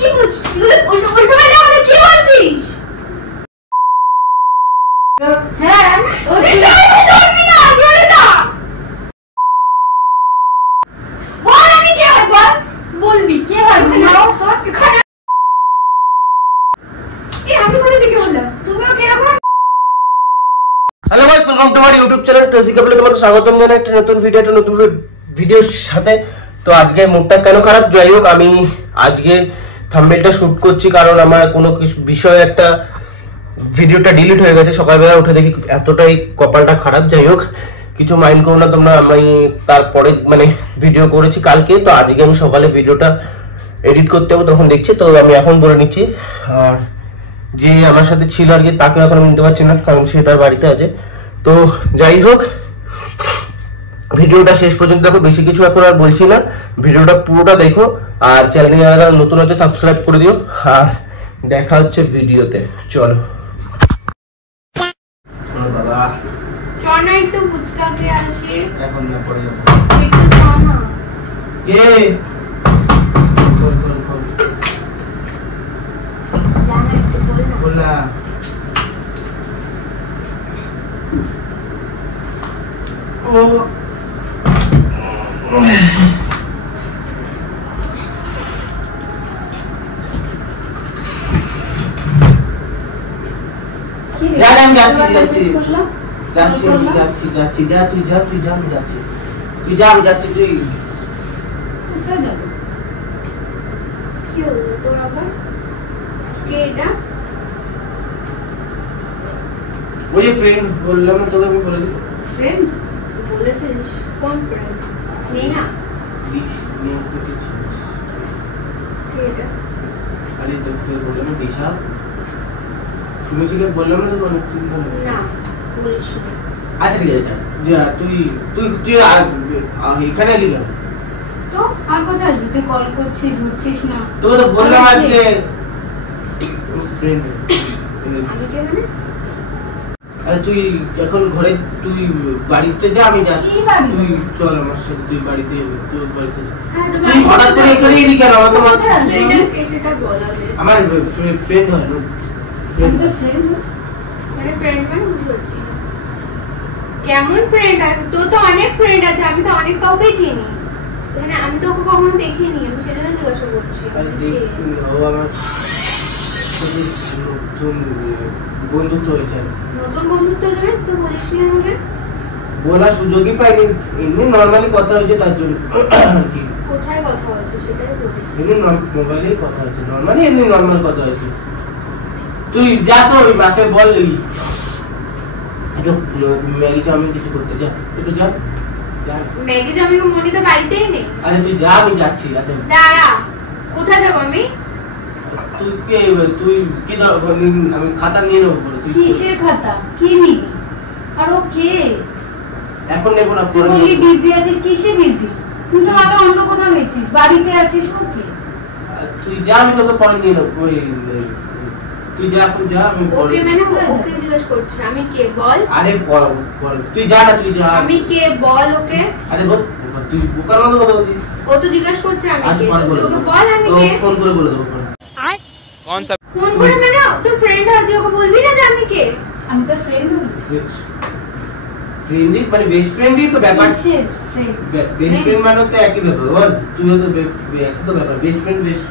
কি বলছিস উল্টো পাল্টা আমাকে কি বলছিস? হ্যাঁ ওই ধরবি না ধরে না বল আমি কে হয় বল বলবি কে হয় নাও তোর এই আমি কোথা থেকে বললাম তুমিও কি রকম। Hello guys, welcome to my YouTube channel টজি কাপলে তোমাদের স্বাগতম জানাই একটা নতুন ভিডিওর সাথে। তো আজকে মুডটা কেন খারাপ, যাই হোক আমি আজকে থাম্বনেলটা শুট করছি কারণ আমার কোনো বিষয়ে একটা ভিডিওটা ডিলিট হয়ে গেছে। সকালবেলা উঠে দেখি এতটাই কপালটা খারাপ। যাই হোক কিছু মাইন্ড করো না তোমরা, আমি তারপরে মানে ভিডিও করেছি কালকে, তো আজকে আমি সকালে ভিডিওটা এডিট করতে হবে তখন দেখছি। তো আমি এখন বলে নিচ্ছি, আর যে আমার সাথে ছিল আর কি তাকে এখন আমি নিতে পারছি না কারণ সে তার বাড়িতে আছে। তো যাই হোক ভিডিওটা শেষ পর্যন্ত দেখো, বেশি কিছু এখন আর বলছি না, ভিডিওটা পুরোটা দেখো। আর চ্যানেলে যারা নতুন হচ্ছে সাবস্ক্রাইব করে দিও, আর দেখা হচ্ছে ভিডিওতে। চলো বাবা চনা একটু ফুচকা কে আসি এখন না পড়ে যাবো একটু চনা কে কল জানা একটু বল না বললা ও আমি যাচ্ছি তুই যা আমি যাচ্ছি তুই কোথায় যাবে কি হলো তোর আবার কে এটা ওই ফ্রেন্ড বললাম না তোকে, আমি বলে দিই ফ্রেন্ড বলেছিস কোন ফ্রেন্ড নেহা দিস নিয়ে কিছু কে এটা আরে তোকে বললাম না দিশা শুনেছিলে, বললাম না তোকে অনেকদিন ধরে না বলিস না। আচ্ছা ঠিক আছে যা তুই তুই তুই এখানে এলি কেন? তো আর কোথায় আসবি তুই কল করছিস ধরছিস না তোকে তো বললাম আজকে ফ্রেন্ড আমি কে মানে আরে তুই এখন ঘরে তুই বাড়িতে যা, আমি যাচ্ছি। কি বাড়ি? তুই চল আমার সাথে, তুই বাড়িতে যাবি, তুই বাড়িতে যা। হ্যাঁ তো তুই হঠাৎ করে এখানে এলি কেন? আমার তো কোথায় আসবি এটা কে সেটা বল আগে আমার ফ্রেন্ড হয় না, আমি তো ফ্রেন্ড মানে ফ্রেন্ড মানে বুঝতে পারছি না। কেমন ফ্রেন্ড আছে তোর? তো অনেক ফ্রেন্ড আছে, আমি তো অনেক কাউকে চিনি, মানে আমি তো ওকে কখনো দেখিনি, আমি সেটা না জিজ্ঞাসা করছি। ও আমার সাথে নতুন বন্ধুত্ব হয়েছে। নতুন বন্ধুত্ব যাবে তো বলিস নি আমাকে, বলার সুযোগই পাইনি, এমনি নর্মালি কথা হয়েছে তার জন্য কি। কোথায় কথা হচ্ছে সেটাই বলছি। এমনি মোবাইলেই কথা হয়েছে, নর্মালি এমনি নর্মাল কথা হয়েছে। তুই যা তো ওই মাকে বললি একটু ম্যাগি চাউমিন কিছু করতে, যা একটু যা যা। ম্যাগি চাউমিন মনি তো বাড়িতেই নেই। আচ্ছা তুই যা, আমি যাচ্ছি। আচ্ছা দাঁড়া, কোথায় যাবো আমি? তুই কি আমি খাতা নিয়ে নেবো। তুই কিসের খাতা? কি নিবি? আর ও কে? এখন নেবো না, তুই বললি বিজি আছিস, কিসে বিজি? তুই তো আগে অন্য কোথাও গেছিস, বাড়িতে আছিস। ও কে? তুই যা, আমি তোকে পরে নিয়ে নেবো। তুই যা, এখন যা, আমি ওকে মানে ওকে জিজ্ঞেস করছিস আমি কে বল? আরে তুই যা না, তুই যা। আমি কে বল ওকে? আরে বল, তুই বোকার মতো কথা বলছিস। ও তো জিজ্ঞেস করছে আমি কে, তুই ওকে বল আমি কে। ফোন করে বলে দেবো। कौन सा ফোন করে মানে তো ফ্রেন্ড হয়, তুই ওকে বলবি না যে আমি কে? আমি তো ফ্রেন্ড নই। ফ্রেন্ডই মানে বেস্ট ফ্রেন্ডই তো ব্যাপার। কিসের ফ্রেন্ড? বেস্ট ফ্রেন্ড মানে তো একই ব্যাপার বল, তুইও তো একই তো ব্যাপার। বেস্ট ফ্রেন্ড বেস্ট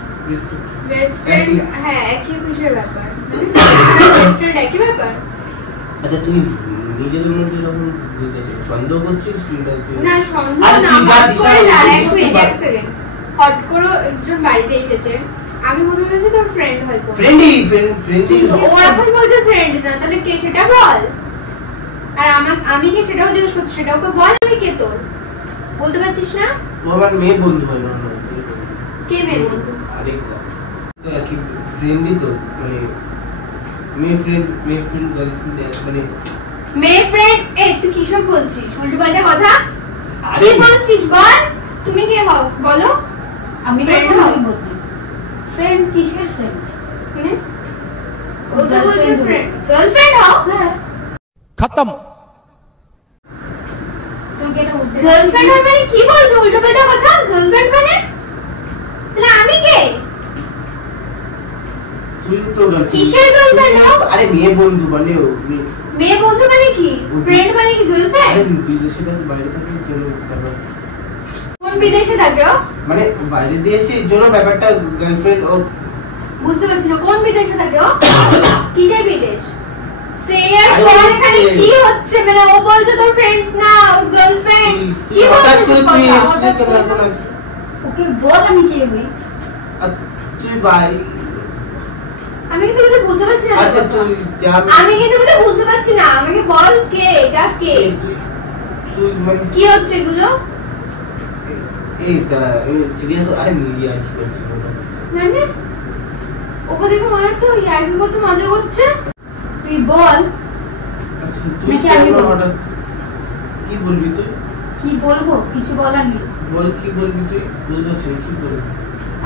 ফ্রেন্ড হ্যাঁ একই কিসের ব্যাপার? বেস্ট ফ্রেন্ড একই ব্যাপার। আচ্ছা তুই নিজেদের মধ্যে যখন সন্দেহ করছিস না সন্দেহ না, হট করে না, এক সেকেন্ড হট করে একজন বাড়িতে এসেছে, আমি মনে হচ্ছে তোর ফ্রেন্ড হয়তো। ফ্রেন্ডই ও এখন বলছে ফ্রেন্ড না, তাহলে কে সেটা বল। আর আমি কে সেটাও জিজ্ঞেস করছি, সেটাও তো বল আমি কে তোর, বলতে পারছিস না? ও আমার মেয়ে বন্ধু হয় না। কে মেয়ে বন্ধু? আরে তো একই ফ্রেন্ডই তো, মানে মেয়ে ফ্রেন্ড গার্লফ্রেন্ড মানে মেয়ে ফ্রেন্ড। এই তুই কিসব বলছিস? উল্টো পাল্টা কথা আরে কি বলছিস বল। তুমি কে হও বলো? আমি ফ্রেন্ড হই। ফ্রেন্ড কিসের ফ্রেন্ড? মানে ও তো বলছে ফ্রেন্ড, গার্লফ্রেন্ড হও। হ্যাঁ खत्म তুই কেন গার্লফ্রেন্ড হয় মানে কি বলছো? উল্টো পাল্টা কথা। গার্লফ্রেন্ড মানে তাহলে আমি কে? তুই তো কিসের গার্লফ্রেন্ড? আরে মেয়ে বন্ধু মানে মেয়ে বন্ধু মানে কি? ফ্রেন্ড মানে কি গার্লফ্রেন্ড? আরে বিদেশে থাকে বাইরে থাকে কেন ব্যাপার? কোন বিদেশে থাকে ও? মানে বাইরে দেশে এর জন্য ব্যাপারটা গার্লফ্রেন্ড ও বুঝতে পারছি না কোন বিদেশে থাকে ও? কিসের বিদেশ? সিরিয়াস আরে বল এখানে কি হচ্ছে? মানে ও বলছে তোর ফ্রেন্ড না ওর গার্লফ্রেন্ড কি হঠাৎ বলছিস করে তুই কথা? এসে কেন এখন আজ? ওকে বল আমি কে হই। আর তুই ভাই আমি কিন্তু কিছু বুঝতে পারছি না আচ্ছা তোর তুই কথা। যা আমি কিন্তু কিছু বুঝতে পারছি না আমাকে বল কে এটা কে তুই মানে কি হচ্ছে এগুলো এই দাঁড়া সিরিয়াস আরে মিলি আর কি করছিস মানে ওকে দেখে মনে হচ্ছে ওই একদিন বলছে মজা করছে তুই বল আচ্ছা তুই নাকি আমি বলবো? হঠাৎ কি বলবি তুই কি বলবো, কিছু বলার নেই। বল কি বলবি তুই বুঝতে কি বলবি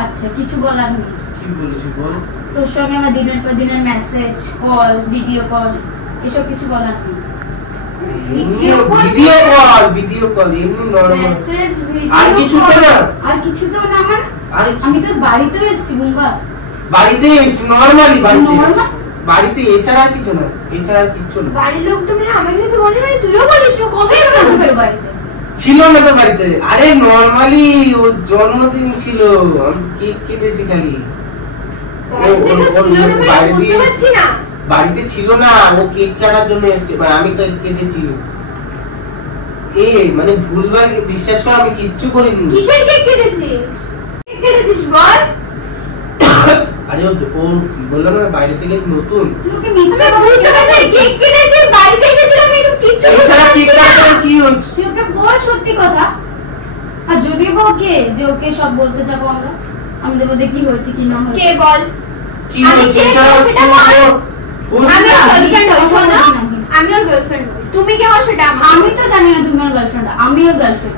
আচ্ছা কিছু বলার নেই। কি বলিস বল তোর সঙ্গে আমার দিনের পর দিনের মেসেজ কল ভিডিও কল এসব কিছু বলার নেই। ভিডিও কল এমনি নরমাল মেসেজ আর কিছু তো না আর কিছু তো না মানে আর আমি তোর বাড়িতে এসেছি বুম্বা। বাড়িতে নরমালি বাড়িতে Normal? বাড়িতে এছাড়া আর কিছু না এছাড়া আর কিছু না বাড়ির লোক তো মানে আমাকে কিছু বলে না তুইও বলিস তো কবে ছিল না বলবি? তোর বাড়িতে? ছিল না তো বাড়িতে আরে নরমালি ওর জন্মদিন ছিল আমি কেক কেটেছি খালি বাড়িতে তো ছিল না মানে বাড়িতে- বুঝতে পারছি না বাড়িতে ছিল না ও কেক কাটার জন্য এসেছে মানে আমি কেক কেটেছি এ মানে ভুলবার বিশ্বাস কর আমি কিচ্ছু করিনি কিসের কেক কেটেছিস কেক কেটেছিস বল আরে ও বললাম না বাইরে থেকে নতুন তুই ওকে মিথ্যা আমি বুঝতে পারছি কেক কেটেছিস বাড়িতে এসেছিল আমি একটু কিচ্ছু বুঝতে এছাড়া পারছি কেক না কাটার কি হচ্ছে তুই ওকে বল সত্যি কথা। আর যদিও বা ওকে যে ওকে সব বলতে যাবো আমরা আমাদের মধ্যে কি হয়েছে কি না কে হয়েছে। বল কি আমি হচ্ছে কে এছাড়া সেটা বল। ও আমি ওর না, গার্লফ্রেন্ড হই শোনো নাকি? আমি ওর গার্লফ্রেন্ড হই তুমি কে হও সেটা আমি আমি তো জানি না তুমি ওর গার্লফ্রেন্ড, আমি ওর গার্লফ্রেন্ড।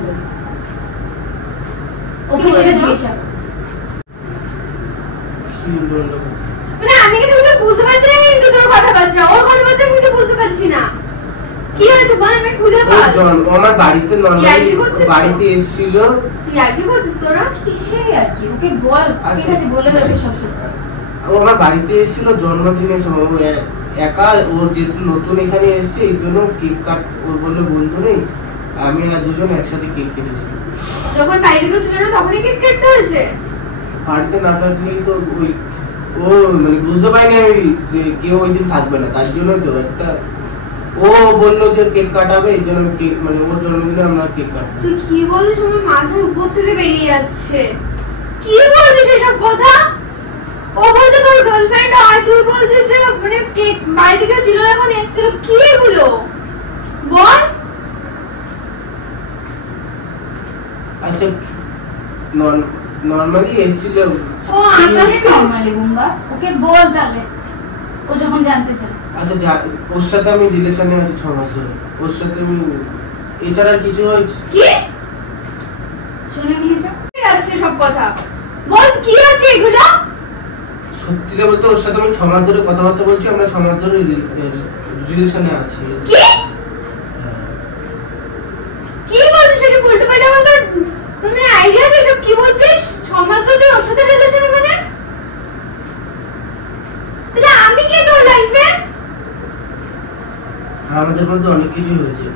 ওকে কি সেটা বলছো? জিজ্ঞাসা কর। কি বললো? মানে আমি কিন্তু কিছু বুঝতে পারছি না কিন্তু তোর কথা পাচ্ছি না ওর কথা পাচ্ছি আমি কিছু বুঝতে পারছি না কি হয়েছে বল আমি খুলে ও বল ও আমার বাড়িতে নরমালি ইয়ার্কি করছিস তো? বাড়িতে এসেছিল তুই আর কি করছিস তোরা কিসের আর কি ওকে বল। ঠিক আচ্ছা। আছে বলে দেবে সব সত্যি। ও আমার বাড়িতে এসেছিল জন্মদিনের সময় ও একা ও যেহেতু নতুন এখানে এসেছে এই জন্য কেক কাট ও বললো বন্ধু নেই আমি আর দুজন একসাথে কেক কেটেছি যখন বাইরে গেছিল না তখনই কেক কাটতে হয়েছে বাড়িতে না থাকলেই তো ওই ও মানে বুঝতে পারিনি আমি যে কেউ ওই দিন থাকবে না তার জন্য তো একটা ও বললো যে কেক কাটাবে এই জন্য কেক মানে ওর জন্মদিনে আমরা কেক কাটবো তুই কি বলছিস আমার মাথার উপর থেকে বেরিয়ে যাচ্ছে কি বলছিস এসব কথা ও বলছে তোর গার্লফ্রেন্ড আর তুই বলছিস যে মানে কেক বাড়ি থেকে ছিল না এখন এসেছিল কি এগুলো বল আচ্ছা নর্মালি এসেছিল ও আমাকে নরমালি বুম্বা ওকে বল তাহলে ও যখন জানতে চায়। আচ্ছা ওর সাথে আমি রিলেশনে আছি 6 মাস ধরে ওর সাথে আমি এছাড়া আর কিছু হয়েছে কি শুনে নিয়েছো? যাচ্ছে সব কথা বল কি হচ্ছে এগুলো সত্যিটা বলতে ওর সাথে আমি 6 মাস ধরে কথাবার্তা বলছি আমরা 6 মাস ধরে রিলেশনে আছি কি কি বলছিস এটা উল্টো পাল্টা বলতো তুমি আইডিয়া আছে সব কি বলছিস 6 মাস ধরে ওর সাথে রিলেশনে মানে তাহলে আমি কে তোর লাইফে আর আমাদের মধ্যে অনেক কিছু হয়েছে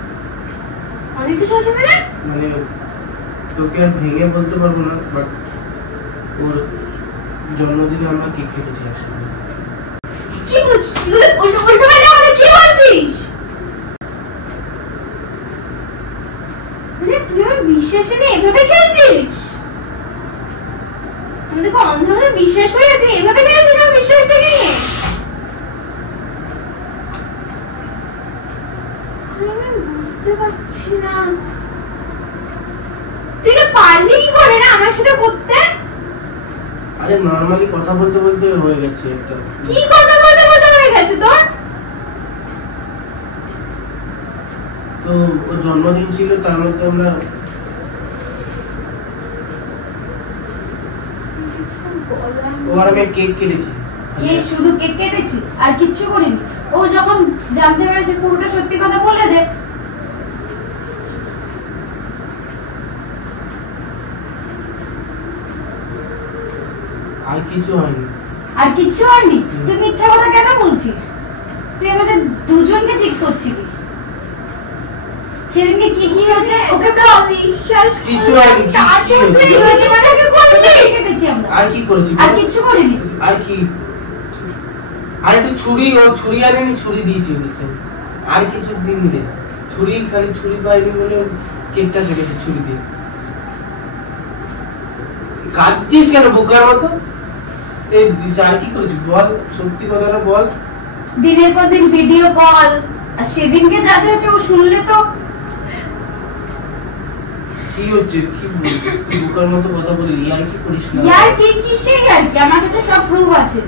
অনেক কিছু আছে মানে মানে তোকে আর ভেঙে বলতে পারবো না বাট ওর জন্মদিনে আমরা কেক কেটেছি একসাথে কি বলছিস উল্টো উল্টো পাল্টা বলে কি বলছিস মানে তুই আমার বিশ্বাসে নিয়ে এভাবে খেলছিস আমাদেরকে অন্ধ হয়ে বিশ্বাস করে তুই এভাবে খেলছিস আমার বিশ্বাসটাকে নিয়ে আমি বুঝতে পারছি না তুই এটা পারলি কি করে না আমার সাথে করতে আরে নরমালি কথা বলতে বলতে হয়ে গেছে একটা কি কথা বলতে বলতে হয়ে গেছে তোর তো ওর জন্মদিন ছিল তার মধ্যে আমরা ও আর আমি কেক কেটেছি কে শুধু কেক কেটেছি আর কিচ্ছু করিনি। ও যখন জানতে পেরেছে পুরোটা সত্যি কথা বলে দে। আর কিছু হয়নি আর কিচ্ছু হয়নি? তুই মিথ্যা কথা কেন বলছিস? তুই আমাদের দুজনকে চিট করছিলিস। সেদিনকে কি কি হয়েছে ওকে তো বিশ্বাস কিছু হয়নি। কি হয়েছে মানে ওকে কোথায় কেটেছি আমরা? আর কি করেছি? আর কিচ্ছু করিনি। আর কি? আর একটা ছুরি, ও ছুরি আনেনি, ছুরি দিয়েছি ওকে। আর কিছু দিন দে। ছুরি খালি ছুরি পাইনি বলে কেকটা কেটেছি ছুরি দিয়ে। কাঁদছিস কেন বোকার মতো? এই আর কি করেছিস বল, সত্যি কথাটা বল। দিনের পর দিন ভিডিও কল, আর সেদিনকে যা যা হয়েছে ও শুনলে তো। কি হচ্ছে? কি বলছিস তুই বোকার মতো কথা বলি? আর কি করিস না? ইয়ার কি কিসের আর কি? আমার কাছে সব প্রুফ আছে।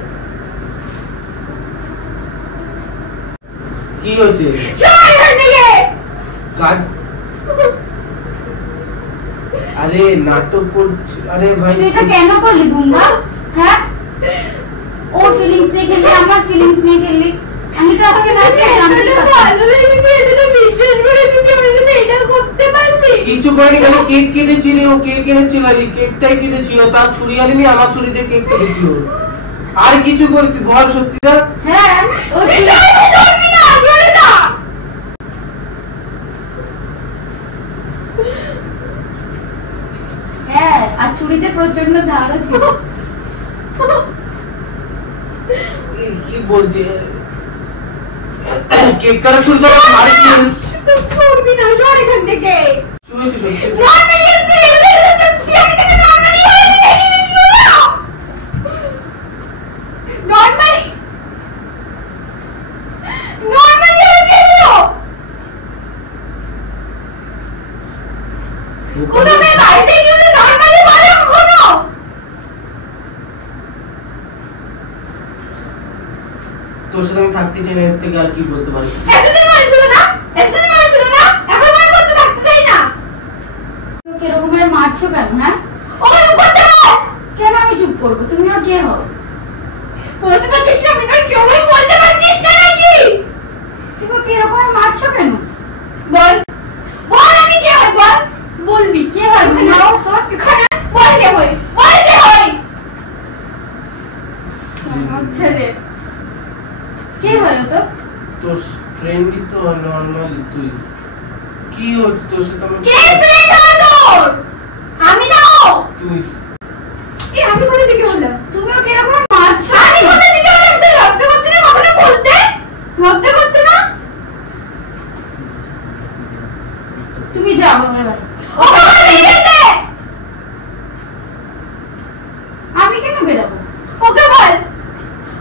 কি হচ্ছে? আরে নাটক করছিস? আরে ভাই তুই এটা কেন করলি গুম্বা? হ্যাঁ, ওর ফিলিংস নিয়ে খেললি, আমার ফিলিংস নিয়ে খেললি। আমি তো আজকে না আজকে জানতে কিছু করেনি, খালি কেক কেটেছিল। ও কেক এনেছিল, খালি কেকটাই কেটেছিল। তার ছুরি আনিনি, আমার ছুরি দিয়ে কেক কেটেছিল। আর কিছু করতে বল সত্যিটা? হ্যাঁ, হ্যাঁ, আর ছুরিতে প্রচন্ড ধারও ছিল। কি বলছে? কেক কাটা ছুরি তো মারি ছিল। করবি না, সর এখান থেকে। শুনেছি সত্যি। তোর সাথে আমি থাকতে চাই না, এর থেকে আর কি বলতে পারি? এতদিন মারছিল না, এখন মনে করতে থাকতে চাই না। তোকে এরকম ভাবে মারছো কেন? হ্যাঁ, ও চুপ করতে বল। কেন আমি চুপ করবো? তুমি আর কে হও? বলতে পারছিস না? আমি তোর কেউ বলতে পারছিস না নাকি? তুমি ওকে এরকম ভাবে মারছো কেন? বল বল, আমি কে হই? বল, বলবি কে হয়? নাও তোর এখানে বল কে হই, বল কে হই। আমার ছেলে কে হয় ও? তো তোর ফ্রেন্ডই তো নরমালি। তুই কি হচ্ছে তোর সাথে? আমার কে ফ্রেন্ড হয় তোর? আমি না ও। তুই আমি কোথা থেকে বললাম? তুমি ওকে এরকম মারছো? আমি কোথা থেকে বললাম? তুই লজ্জা করছিস না কখনো বলতে? লজ্জা করছে না? তুমি যাও এবার। ওকে বেরিয়ে যেতে। আমি কেন বেরাবো? ওকে বল,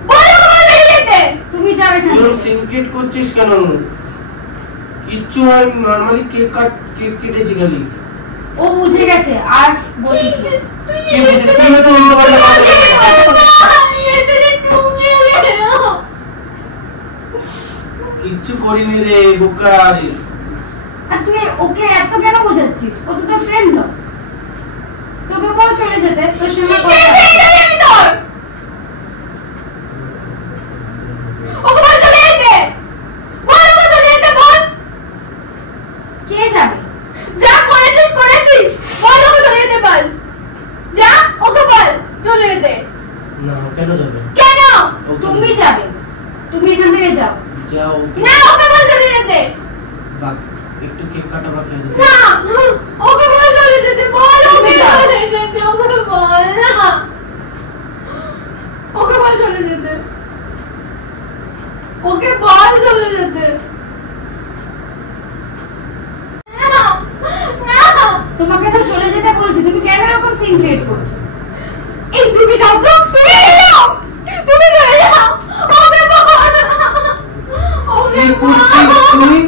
বল ওকে বেরিয়ে যেতে। তুমি যাও এখান তুই থেকে। সিনক্রেট করছিস কেন? কিচ্ছু হয়, নরমালি কেক কেটেছি খালি। ও বুঝে গেছে আর বলিস না। কি বুঝে? তুই হয়তো বলতে পারবি না। কিচ্ছু করিনি রে বোকা। আর তুই ওকে এত কেন বোঝাচ্ছিস? ও তো তোর ফ্রেন্ড। তোকে বল চলে যেতে, তোর সঙ্গে কথা আছে। ওকে বল চলে যেতে। বল ওকে চলে যেতে বল। কে যাবে? যা করেছিস করেছিস। বল ওকে চলে যেতে বল। যা ওকে বল চলে যেতে। না কেন যাবে? কেন? তুমি যাবে। তুমি এখান থেকে যাও। যাও না, ওকে বল চলে যেতে। বাক একটু কেক কাটা বাকি আছে। না, ওকে বল চলে যেতে। বল ওকে চলে যেতে। ওকে বল না, ওকে বল চলে যেতে। ওকে বল চলে যেতে। না, না, তোমাকে তো চলে যেতে বলছি। তুমি কেন এরকম সিন ক্রিয়েট করছো? এই তুমি যাও তো, তুমি যাও, তুমি চলে যাও। ওকে বল, ওকে কি করছিস তুই?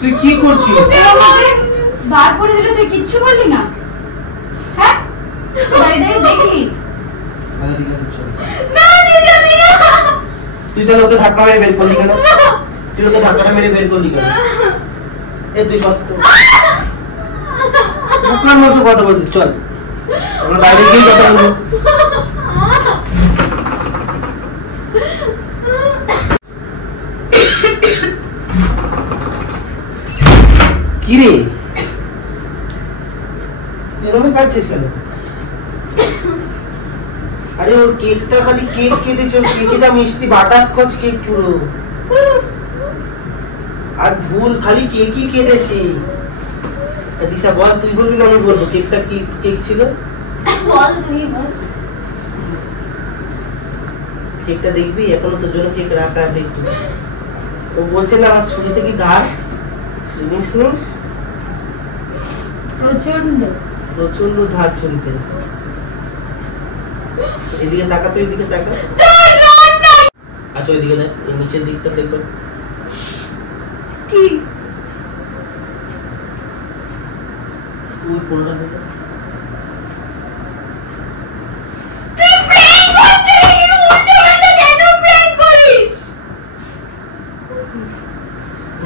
তুই কি করছিস? বার করে দিল, তুই কিচ্ছু বললি না? হ্যাঁ, দাঁড়িয়ে দেখলি? না, তুই যাবি না। তুই তাহলে ওকে ধাক্কা মেরে বের করলি কেন? তুই ওকে ধাক্কাটা মেরে বের করলি কেন? এ তুই সত্য বোকার মতো কথা বলছিস। চল আমরা বাইরে গিয়ে কথা বলবো। কি রে এরকম কাটছিস কেন? আরে ওর কেকটা খালি কেক কেটেছে, ওর কেকে যা মিষ্টি বাটারস্কচ কেক পুরো, আর ভুল খালি কেকই কেটেছে। দিশা বল, তুই বলবি না আমি বলবো? কেকটা কি কেক ছিল? বল তুই বল। কেকটা দেখবি, এখনো তোর জন্য কেক রাখা আছে একটু। ও বলছে না আমার ছুরিতে কি ধার, শুনিস নি? প্রচন্ড প্রচন্ড ধার ছুরিতে। এদিকে তাকা, তো এদিকে তাকা। আচ্ছা ওইদিকে দেখ, এই নিচের দিকটা দেখো কি ওই কোনটা দেখো।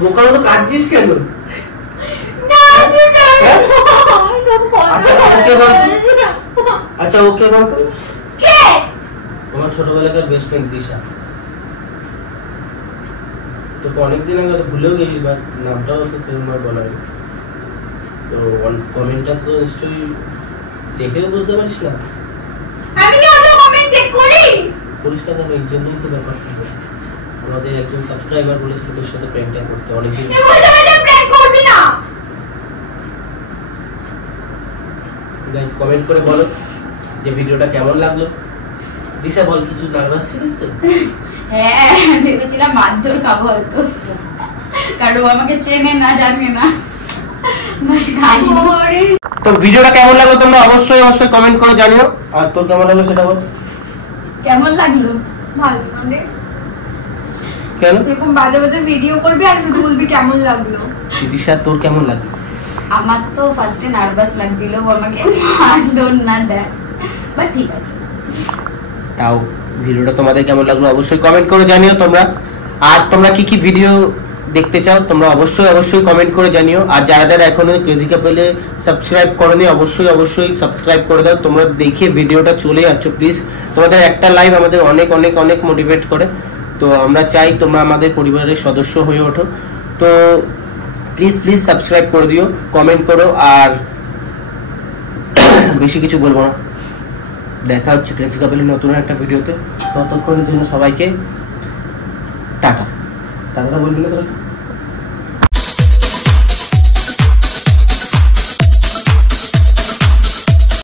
বোকার মতো কাঁদছিস কেন? আচ্ছা ওকে বলতো, তোমার ছোটবেলাকার বেস্ট ফ্রেন্ড দিশা। তোকে অনেকদিন আগে ভুলেও গেলি, বাট নামটাও তো তোমার বলা হয়নি। তো কমেন্টটা তো নিশ্চয়ই দেখেও বুঝতে পারিস না। আমি কি অত কমেন্ট চেক করি? করিস না কেন? এই জন্যই তো ব্যাপারটা। আমাদের একজন সাবস্ক্রাইবার বলেছিল তোর সাথে প্র্যাঙ্কটা করতে অনেকদিন। প্র্যাঙ্ক করবি না। গাইস কমেন্ট করে বলো যে ভিডিওটা কেমন লাগলো। দিশা বল, কিছু নার্ভাস ছিলিস তো? হ্যাঁ, ভেবেছিলাম মারধর খাবো হয়তো, কারণ ও আমাকে চেনে না, জানে না। তো ভিডিওটা কেমন লাগলো তোমরা অবশ্যই অবশ্যই কমেন্ট করে জানিও। আর তোর কেমন লাগলো সেটা বল। কেমন লাগলো? ভালো মানে কেন এরকম বাজে বাজে ভিডিও করবি আর শুধু বলবি কেমন লাগলো? দিশা তোর কেমন লাগলো? আমার তো ফার্স্টে নার্ভাস লাগছিল ও আমাকে মারধর না দেয়, বাট ঠিক আছে। তাও ভিডিওটা তোমাদের কেমন লাগলো অবশ্যই কমেন্ট করে জানিও তোমরা। আর তোমরা কি কি ভিডিও দেখতে চাও তোমরা অবশ্যই অবশ্যই কমেন্ট করে জানিও। আর যারা যারা এখনো ক্রেজি কাপলে সাবস্ক্রাইব করোনি অবশ্যই অবশ্যই সাবস্ক্রাইব করে দাও। তোমরা দেখে ভিডিওটা চলে যাচ্ছ, প্লিজ তোমাদের একটা লাইভ আমাদের অনেক অনেক অনেক মোটিভেট করে। তো আমরা চাই তোমরা আমাদের পরিবারের সদস্য হয়ে ওঠো। তো প্লিজ প্লিজ সাবস্ক্রাইব করে দিও, কমেন্ট করো। আর বেশি কিছু বলবো না, দেখা হচ্ছে ক্রেজি কাপলের নতুন একটা ভিডিওতে। ততক্ষণের জন্য সবাইকে টাটা। টাটা বলবি না তোরা?